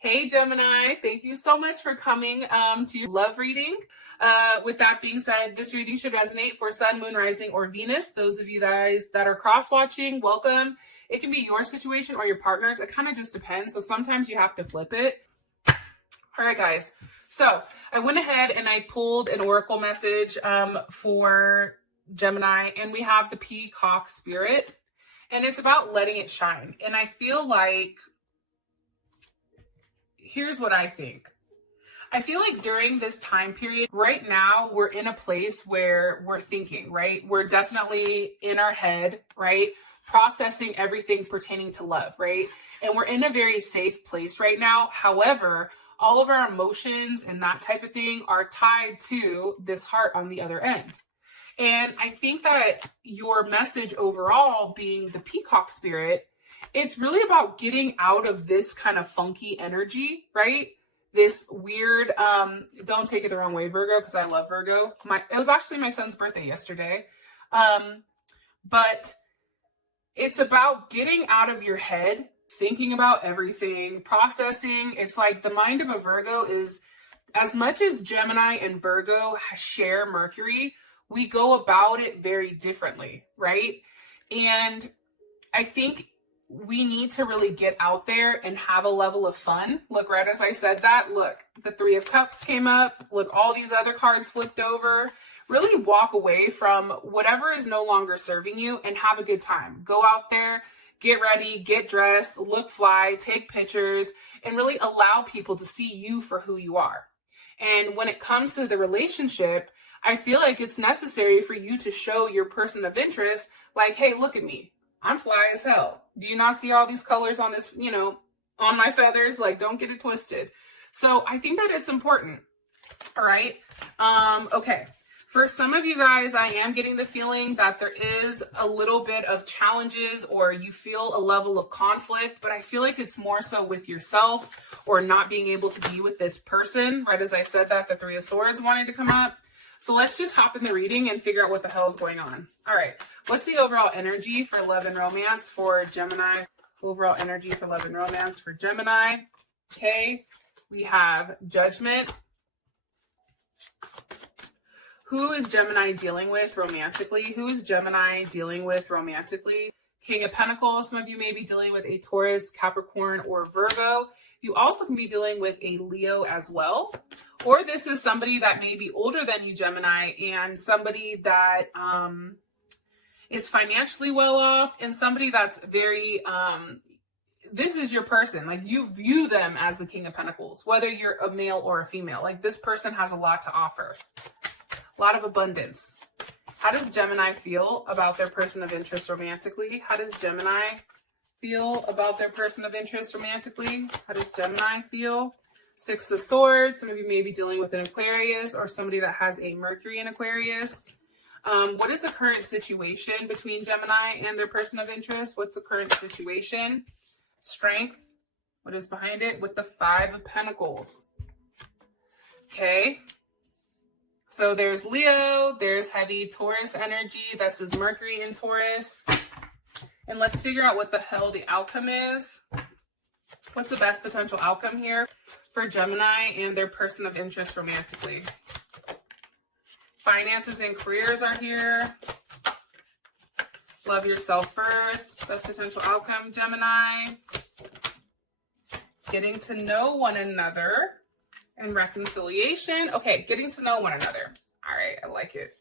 Hey Gemini, thank you so much for coming to your love reading. With that being said, this reading should resonate for Sun, Moon, Rising, or Venus. Those of you guys that are cross-watching, welcome. It can be your situation or your partner's. It kind of just depends. So sometimes you have to flip it. All right, guys. So I went ahead and I pulled an oracle message for Gemini, and we have the Peacock Spirit, and it's about letting it shine. And I feel like, here's what I think. I feel like during this time period, right now, we're in a place where we're thinking, right? We're definitely in our head, right? Processing everything pertaining to love, right? And we're in a very safe place right now. However, all of our emotions and that type of thing are tied to this heart on the other end. And I think that your message overall being the Peacock Spirit, it's really about getting out of this kind of funky energy, right? This weird, don't take it the wrong way, Virgo, because I love Virgo. It was actually my son's birthday yesterday. But it's about getting out of your head, thinking about everything, processing. It's like the mind of a Virgo is, as much as Gemini and Virgo share Mercury, we go about it very differently, right? And I think we need to really get out there and have a level of fun. Look, right as I said that, look, the Three of Cups came up. Look, all these other cards flipped over. Really walk away from whatever is no longer serving you and have a good time. Go out there, get ready, get dressed, look fly, take pictures, and really allow people to see you for who you are. And when it comes to the relationship, I feel like it's necessary for you to show your person of interest, like, hey, look at me. I'm fly as hell. Do you not see all these colors on this, on my feathers? Like, don't get it twisted. So I think that it's important. All right. Okay. For some of you guys, I am getting the feeling that there is a little bit of challenges or you feel a level of conflict, but I feel like it's more so with yourself or not being able to be with this person. Right as I said that, the Three of Swords wanted to come up. So let's just hop in the reading and figure out what the hell is going on. All right. What's the overall energy for love and romance for Gemini? Overall energy for love and romance for Gemini. Okay. We have Judgment. Who is Gemini dealing with romantically? Who is Gemini dealing with romantically? King of Pentacles. Some of you may be dealing with a Taurus, Capricorn, or Virgo. You also can be dealing with a Leo as well. Or this is somebody that may be older than you, Gemini, and somebody that is financially well off, and somebody that's very, this is your person. Like, you view them as the King of Pentacles, whether you're a male or a female. Like, this person has a lot to offer. A lot of abundance. How does Gemini feel about their person of interest romantically? How does Gemini feel about their person of interest romantically? How does Gemini feel? Six of Swords. Some of you may be dealing with an Aquarius or somebody that has a Mercury in Aquarius. What is the current situation between Gemini and their person of interest? What's the current situation? Strength. What is behind it? With the Five of Pentacles. Okay. So there's Leo, there's heavy Taurus energy. This is Mercury in Taurus. And let's figure out what the hell the outcome is. What's the best potential outcome here for Gemini and their person of interest romantically? Finances and careers are here. Love yourself first. Best potential outcome, Gemini. Getting to know one another. And reconciliation. Okay, getting to know one another. All right, I like it.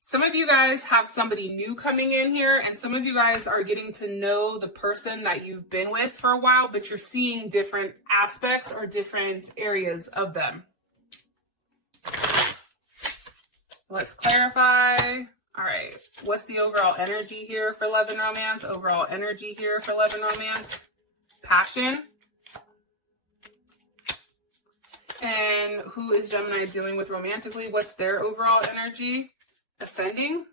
Some of you guys have somebody new coming in here, and some of you guys are getting to know the person that you've been with for a while, but you're seeing different aspects or different areas of them. Let's clarify. All right, what's the overall energy here for love and romance? Overall energy here for love and romance. Passion. And who is Gemini dealing with romantically? What's their overall energy? Ascending.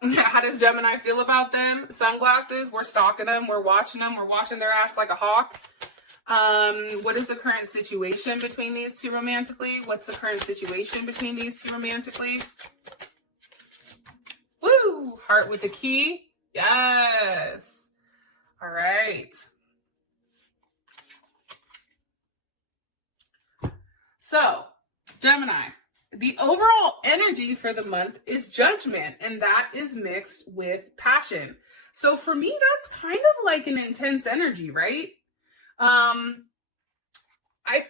How does Gemini feel about them? Sunglasses. We're stalking them. We're watching them. We're watching their ass like a hawk. What is the current situation between these two romantically? What's the current situation between these two romantically? Woo! Heart with a key. Yes. All right. So, Gemini, the overall energy for the month is judgment, and that is mixed with passion. So for me, that's kind of like an intense energy, right? I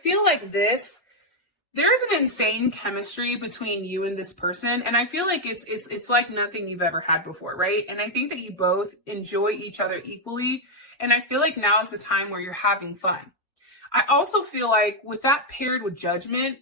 feel like there's an insane chemistry between you and this person, and I feel like it's like nothing you've ever had before, right? And I think that you both enjoy each other equally, and I feel like now is the time where you're having fun. I also feel like with that paired with judgment,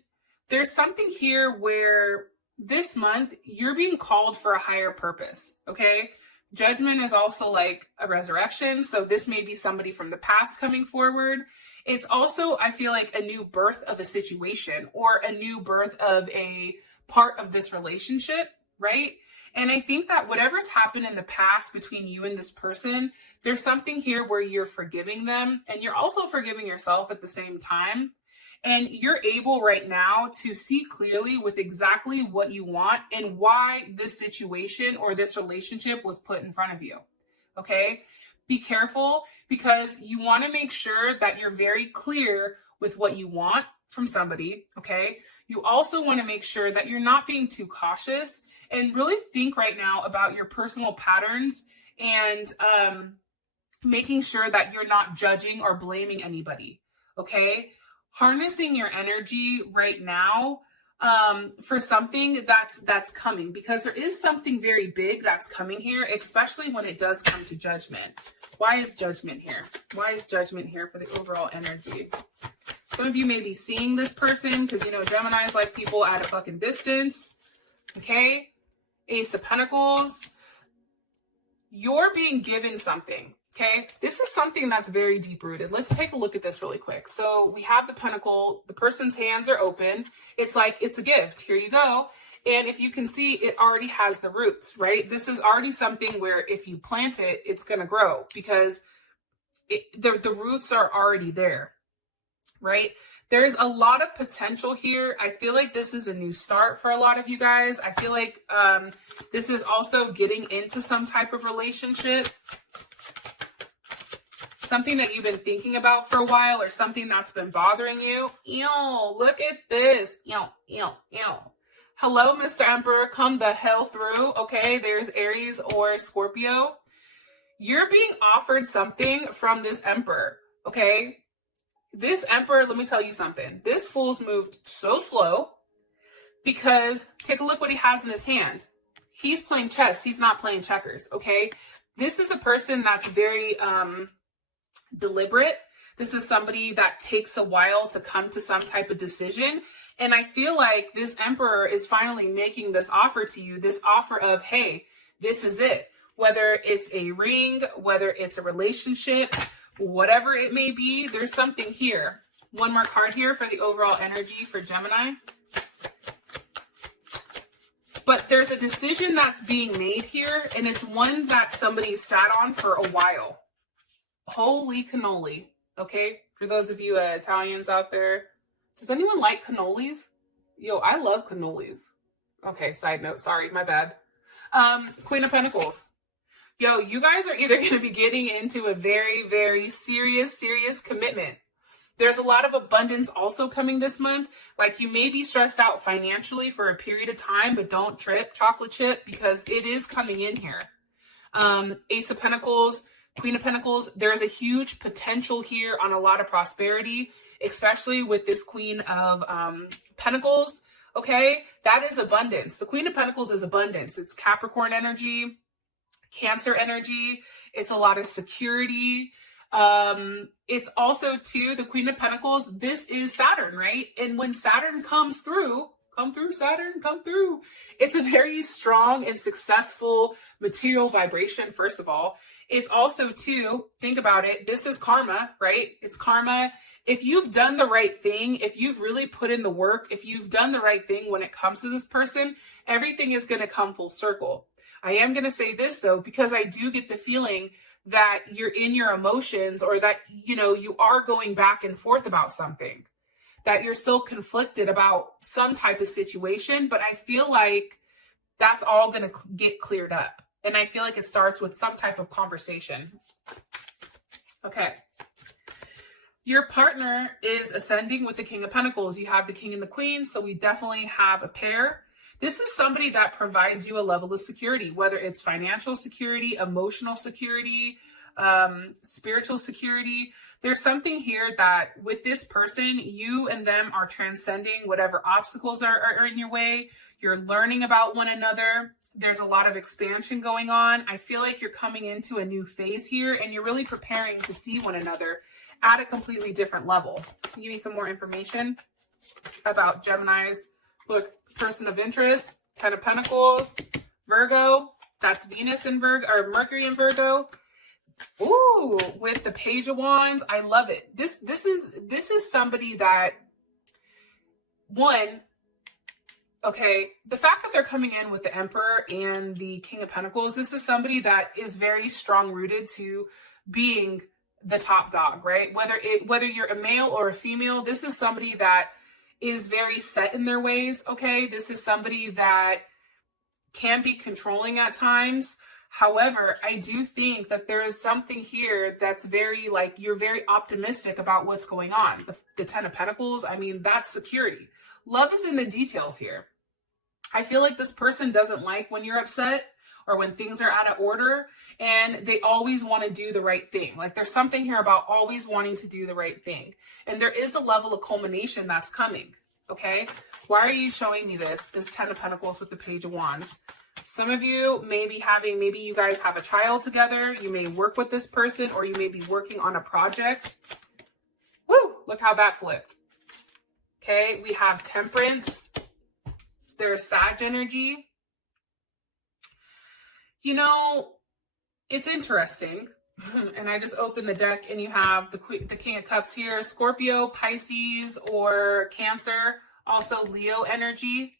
there's something here where this month you're being called for a higher purpose, okay? Judgment is also like a resurrection, so this may be somebody from the past coming forward. It's also, I feel like, a new birth of a situation or a new birth of a part of this relationship, right? And I think that whatever's happened in the past between you and this person, there's something here where you're forgiving them and you're also forgiving yourself at the same time. And you're able right now to see clearly with exactly what you want and why this situation or this relationship was put in front of you. Okay? Be careful because you want to make sure that you're very clear with what you want from somebody. Okay? You also want to make sure that you're not being too cautious and really think right now about your personal patterns and making sure that you're not judging or blaming anybody. Okay? Harnessing your energy right now for something that's coming, because there is something very big that's coming here, especially when it does come to judgment. Why is judgment here? Why is judgment here for the overall energy? Some of you may be seeing this person because, you know, Gemini is like people at a fucking distance. Okay? Ace of Pentacles. You're being given something. Okay, this is something that's very deep rooted. Let's take a look at this really quick. So we have the pentacle, the person's hands are open. It's like, it's a gift. Here you go. And if you can see, it already has the roots, right? This is already something where if you plant it, it's going to grow because the roots are already there, right? There's a lot of potential here. I feel like this is a new start for a lot of you guys. I feel like this is also getting into some type of relationship. Something that you've been thinking about for a while or something that's been bothering you. Ew, look at this. Ew, ew, ew. Hello, Mr. Emperor. Come the hell through. Okay, there's Aries or Scorpio. You're being offered something from this Emperor, okay? This Emperor, let me tell you something. This fool's moved so slow because take a look what he has in his hand. He's playing chess. He's not playing checkers, okay? This is a person that's very deliberate. This is somebody that takes a while to come to some type of decision. And I feel like this Emperor is finally making this offer to you, this offer of, hey, this is it. Whether it's a ring, whether it's a relationship, whatever it may be, there's something here. One more card here for the overall energy for Gemini. But there's a decision that's being made here, and it's one that somebody sat on for a while. Holy cannoli, okay? For those of you Italians out there, does anyone like cannolis? Yo, I love cannolis. Okay, side note, sorry, my bad. Queen of Pentacles. Yo, you guys are either going to be getting into a very, very serious commitment. There's a lot of abundance also coming this month. Like you may be stressed out financially for a period of time, but don't trip, chocolate chip, because it is coming in here. Ace of Pentacles, Queen of Pentacles, there's a huge potential here on a lot of prosperity, especially with this Queen of Pentacles, okay? That is abundance. The Queen of Pentacles is abundance. It's Capricorn energy, Cancer energy. It's a lot of security. It's also, too, the Queen of Pentacles, this is Saturn, right? And when Saturn comes through, come through, Saturn, come through. It's a very strong and successful material vibration, first of all. It's also, too, think about it, this is karma, right? It's karma. If you've done the right thing, if you've really put in the work, if you've done the right thing when it comes to this person, everything is going to come full circle. I am going to say this, though, because I do get the feeling that you're in your emotions or that, you know, you are going back and forth about something, that you're still conflicted about some type of situation. But I feel like that's all going to get cleared up. And I feel like it starts with some type of conversation. Okay. Your partner is ascending with the King of Pentacles. You have the King and the Queen, so we definitely have a pair. This is somebody that provides you a level of security, whether it's financial security, emotional security, spiritual security. There's something here that with this person, you and them are transcending whatever obstacles are in your way. You're learning about one another. There's a lot of expansion going on. I feel like you're coming into a new phase here, and you're really preparing to see one another at a completely different level. Can you give me some more information about Gemini's person of interest? 10 of Pentacles, Virgo. That's Venus in Virgo, or Mercury in Virgo. Ooh, with the Page of Wands. I love it. This is somebody that, one, okay, the fact that they're coming in with the Emperor and the King of Pentacles, this is somebody that is very strong rooted to being the top dog, right? Whether you're a male or a female, this is somebody that is very set in their ways, okay? This is somebody that can be controlling at times. However, I do think that there is something here that's very, like, you're very optimistic about what's going on. The 10 of Pentacles, I mean, that's security. Love is in the details here. I feel like this person doesn't like when you're upset or when things are out of order, and they always want to do the right thing. Like, there's something here about always wanting to do the right thing. And there is a level of culmination that's coming, okay? Why are you showing me this 10 of Pentacles with the Page of Wands? Some of you may be having, maybe you guys have a child together. You may work with this person, or you may be working on a project. Woo, look how that flipped. Okay, we have Temperance. There's Sag energy. You know, it's interesting. And I just opened the deck and you have the King of Cups here. Scorpio, Pisces, or Cancer. Also Leo energy.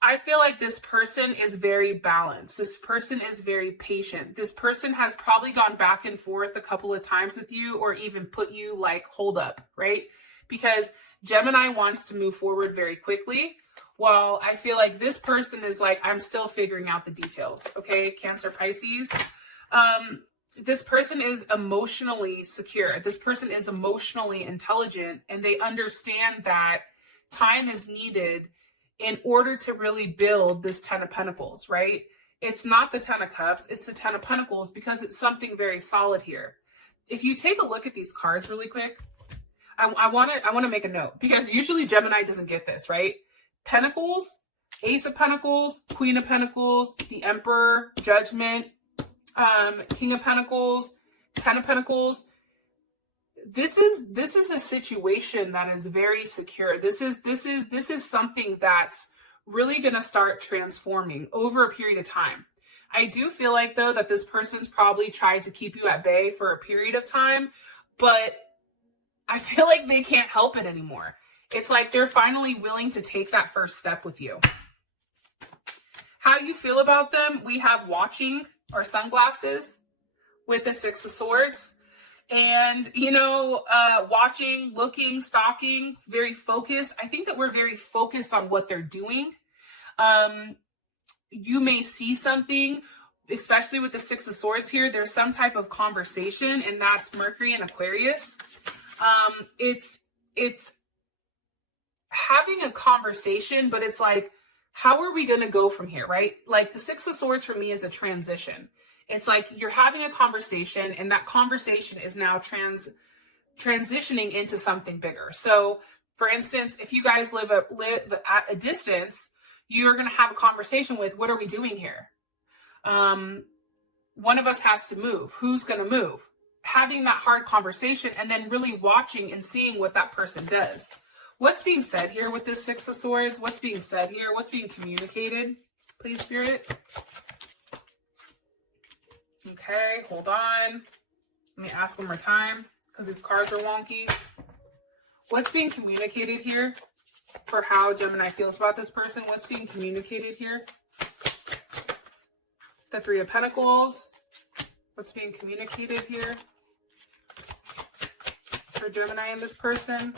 I feel like this person is very balanced. This person is very patient. This person has probably gone back and forth a couple of times with you, or even put you like, hold up, right? Because Gemini wants to move forward very quickly. Well, I feel like this person is like, I'm still figuring out the details. Okay, Cancer, Pisces. This person is emotionally secure. This person is emotionally intelligent, and they understand that time is needed in order to really build this 10 of Pentacles, right? It's not the 10 of Cups, it's the 10 of Pentacles, because it's something very solid here. If you take a look at these cards really quick, I want to make a note, because usually Gemini doesn't get this, right? Pentacles, Ace of Pentacles, Queen of Pentacles, the Emperor, Judgment, King of Pentacles, 10 of Pentacles. This is a situation that is very secure. This is something that's really going to start transforming over a period of time. I do feel like, though, that this person's probably tried to keep you at bay for a period of time, but I feel like they can't help it anymore. It's like they're finally willing to take that first step with you. How you feel about them? We have watching, or sunglasses, with the Six of Swords. And, you know, watching, looking, stalking, very focused. I think that we're very focused on what they're doing. You may see something, especially with the Six of Swords here. There's some type of conversation, and that's Mercury and Aquarius. It's having a conversation, but it's like, how are we going to go from here, right? Like, the Six of Swords for me is a transition. It's like you're having a conversation, and that conversation is now transitioning into something bigger. So, for instance, if you guys live at a distance, you're going to have a conversation with, what are we doing here? One of us has to move. Who's going to move? Having that hard conversation, and then really watching and seeing what that person does. What's being said here with this Six of Swords? What's being said here? What's being communicated? Please, Spirit. Okay, hold on. Let me ask one more time, because these cards are wonky. What's being communicated here for how Gemini feels about this person? What's being communicated here? The Three of Pentacles. What's being communicated here for Gemini and this person?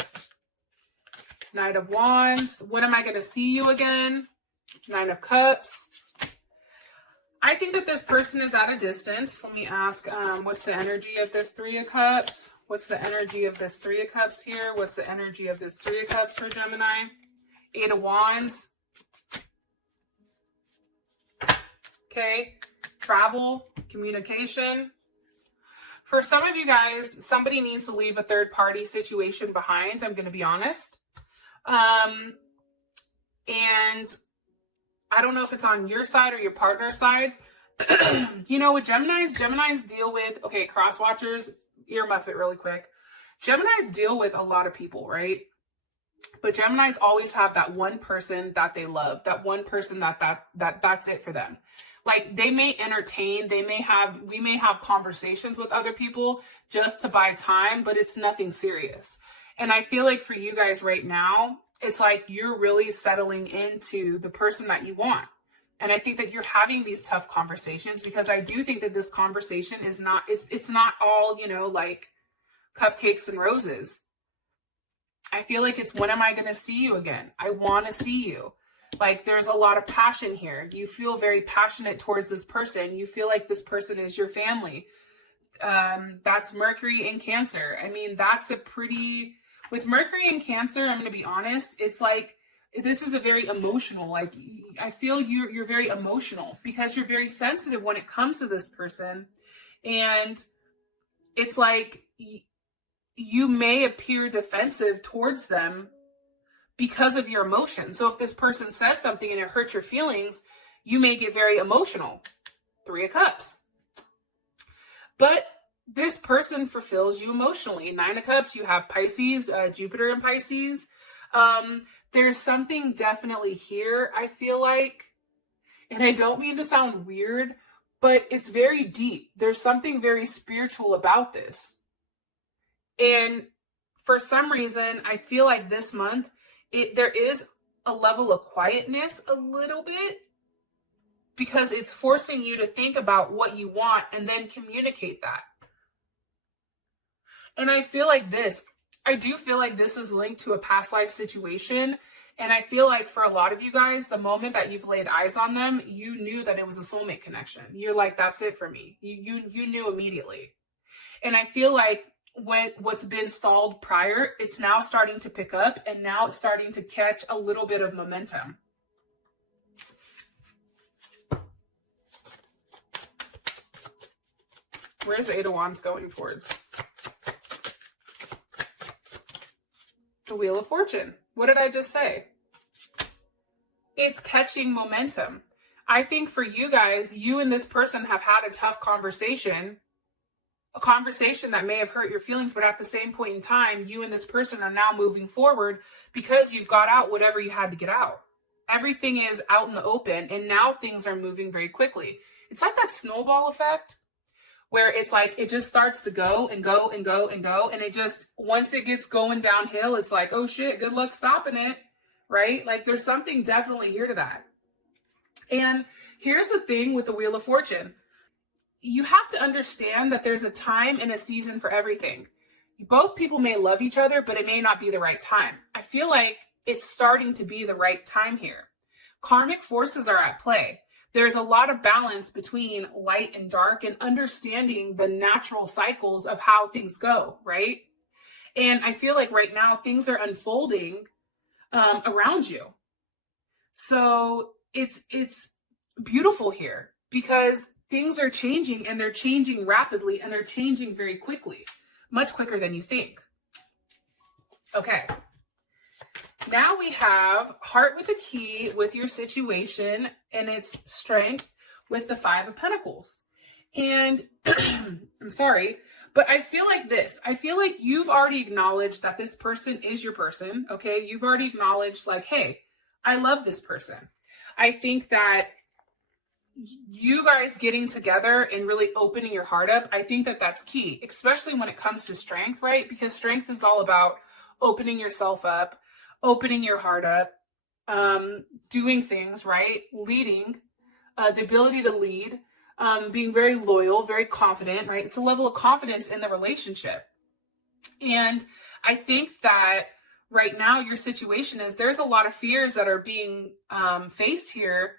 Knight of Wands. When am I going to see you again? Nine of Cups. I think that this person is at a distance. Let me ask, what's the energy of this Three of Cups? What's the energy of this Three of Cups here? What's the energy of this Three of Cups for Gemini? Eight of Wands. Okay. Travel, communication. For some of you guys, somebody needs to leave a third party situation behind. I'm going to be honest. And I don't know if it's on your side or your partner's side. You know, with Geminis deal with, okay, cross watchers, earmuff it really quick. Geminis deal with a lot of people, right? But Geminis always have that one person that they love, that one person that's it for them. Like, they may entertain, we may have conversations with other people just to buy time, but it's nothing serious. And I feel like for you guys right now, it's like you're really settling into the person that you want. And I think that you're having these tough conversations, because I do think that this conversation is not, it's not all, you know, like cupcakes and roses. I feel like it's, when am I going to see you again? I want to see you. Like, there's a lot of passion here. You feel very passionate towards this person. You feel like this person is your family. That's Mercury in Cancer. I mean, that's a pretty, with Mercury in Cancer, I'm going to be honest, it's like, this is a very emotional, like, I feel you're very emotional because you're very sensitive when it comes to this person. And it's like, you may appear defensive towards them because of your emotions. So if this person says something and it hurts your feelings, you may get very emotional. Three of Cups. But this person fulfills you emotionally. Nine of Cups, you have Pisces, Jupiter in Pisces. There's something definitely here, I feel like, and I don't mean to sound weird, but it's very deep. There's something very spiritual about this. And for some reason, I feel like this month, there is a level of quietness a little bit, because it's forcing you to think about what you want and then communicate that. And I feel like I do feel like this is linked to a past life situation. And I feel like for a lot of you guys, the moment that you've laid eyes on them, you knew that it was a soulmate connection. You're like, that's it for me. You knew immediately. And I feel like what's been stalled prior, it's now starting to pick up, and now it's starting to catch a little bit of momentum. Where's the Eight of Wands going towards? The Wheel of Fortune. What did I just say? It's catching momentum. I think for you guys, you and this person have had a tough conversation, a conversation that may have hurt your feelings, but at the same point in time, you and this person are now moving forward because you've got out whatever you had to get out. Everything is out in the open, and now things are moving very quickly. It's like that snowball effect where it's like it just starts to go and go and go and go, and it just, once it gets going downhill, it's like, oh shit, good luck stopping it, right? Like, there's something definitely here to that. And here's the thing with the Wheel of Fortune. You have to understand that there's a time and a season for everything. Both people may love each other, but it may not be the right time. I feel like it's starting to be the right time here. Karmic forces are at play. There's a lot of balance between light and dark, and understanding the natural cycles of how things go, right? And I feel like right now things are unfolding around you. So it's beautiful here, because things are changing, and they're changing rapidly, and they're changing very quickly, much quicker than you think. Okay. Now we have Heart with a Key with your situation and its strength with the Five of Pentacles. And I'm sorry, but I feel like this. I feel like you've already acknowledged that this person is your person, okay? You've already acknowledged, like, hey, I love this person. I think that you guys getting together and really opening your heart up, I think that that's key, especially when it comes to strength, right? Because strength is all about opening yourself up, opening your heart up, doing things, right? Leading, the ability to lead, being very loyal, very confident, right? It's a level of confidence in the relationship. And I think that right now your situation is, there's a lot of fears that are being faced here,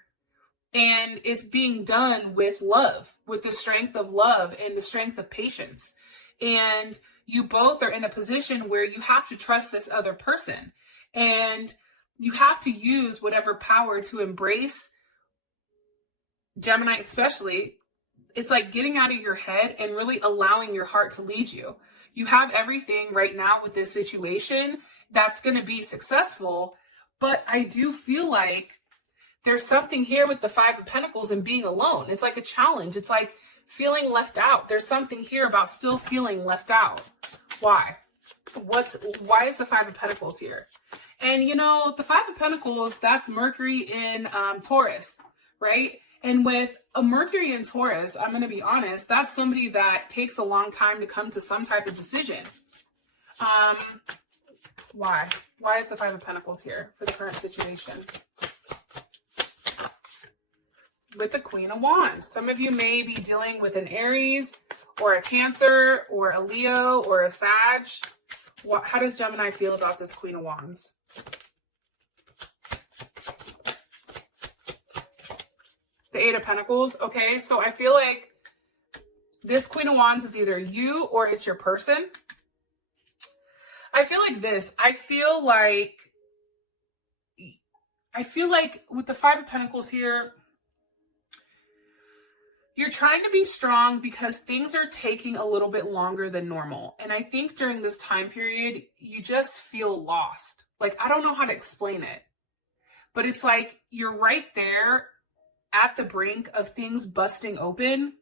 And it's being done with love, with the strength of love and the strength of patience. And you both are in a position where you have to trust this other person. And you have to use whatever power to embrace, Gemini especially. It's like getting out of your head and really allowing your heart to lead you. You have everything right now with this situation that's going to be successful. But I do feel like there's something here with the Five of Pentacles and being alone. It's like a challenge. It's like feeling left out. There's something here about still feeling left out. Why? Why is the Five of Pentacles here? And you know, the Five of Pentacles, that's Mercury in Taurus, right? And with a Mercury in Taurus, I'm going to be honest, that's somebody that takes a long time to come to some type of decision. Why? Why is the Five of Pentacles here for the current situation? With the Queen of Wands. Some of you may be dealing with an Aries or a Cancer or a Leo or a Sag. How does Gemini feel about this Queen of Wands? The Eight of Pentacles. Okay, so I feel like this Queen of Wands is either you or it's your person. I feel like this. I feel like with the Five of Pentacles here, you're trying to be strong because things are taking a little bit longer than normal. And I think during this time period, you just feel lost. Like, I don't know how to explain it, but it's like you're right there at the brink of things busting open,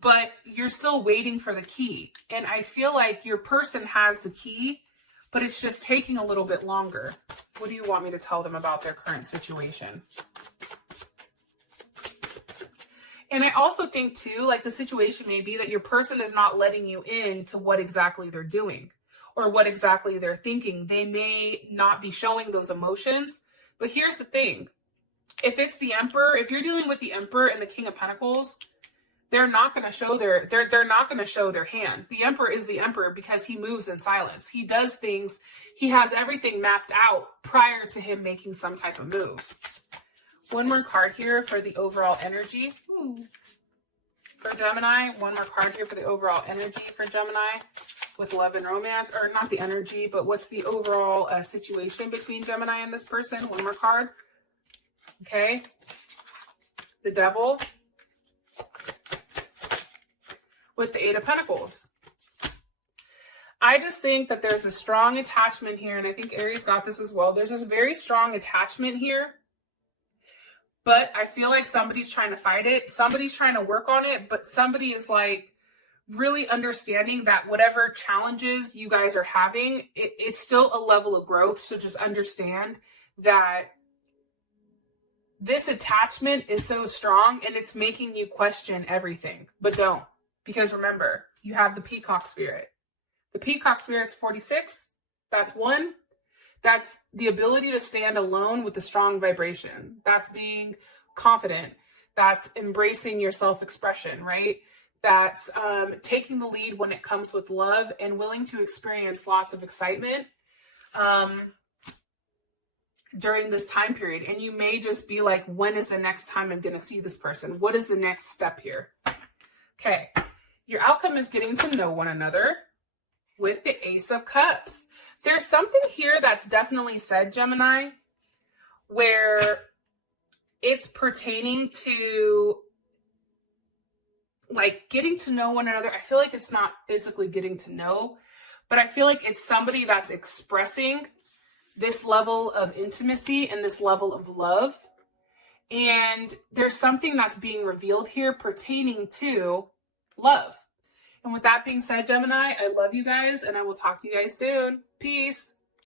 but you're still waiting for the key. And I feel like your person has the key, but it's just taking a little bit longer. What do you want me to tell them about their current situation? And I also think too, like the situation may be that your person is not letting you in to what exactly they're doing or what exactly they're thinking. They may not be showing those emotions, but here's the thing. If it's the Emperor, if you're dealing with the Emperor and the King of Pentacles, they're not going to show they're not going to show their hand. The Emperor is the Emperor because he moves in silence. He does things. He has everything mapped out prior to him making some type of move. One more card here for the overall energy. For Gemini. One more card here for the overall energy for Gemini with love and romance. Or not the energy, but what's the overall situation between Gemini and this person? One more card. Okay. The Devil. With the Eight of Pentacles. I just think that there's a strong attachment here, and I think Aries got this as well. There's this very strong attachment here. But I feel like somebody's trying to fight it. Somebody's trying to work on it. But somebody is like really understanding that whatever challenges you guys are having, it's still a level of growth. So just understand that this attachment is so strong and it's making you question everything. But don't. Because remember, you have the Peacock Spirit. The Peacock Spirit's 46. That's one. That's the ability to stand alone with a strong vibration. That's being confident. That's embracing your self-expression, right? That's taking the lead when it comes with love and willing to experience lots of excitement during this time period. And you may just be like, when is the next time I'm going to see this person? What is the next step here? Okay. Your outcome is getting to know one another with the Ace of Cups. There's something here that's definitely said, Gemini, where it's pertaining to like getting to know one another. I feel like it's not physically getting to know, but I feel like it's somebody that's expressing this level of intimacy and this level of love. And there's something that's being revealed here pertaining to love. And with that being said, Gemini, I love you guys and I will talk to you guys soon. Peace.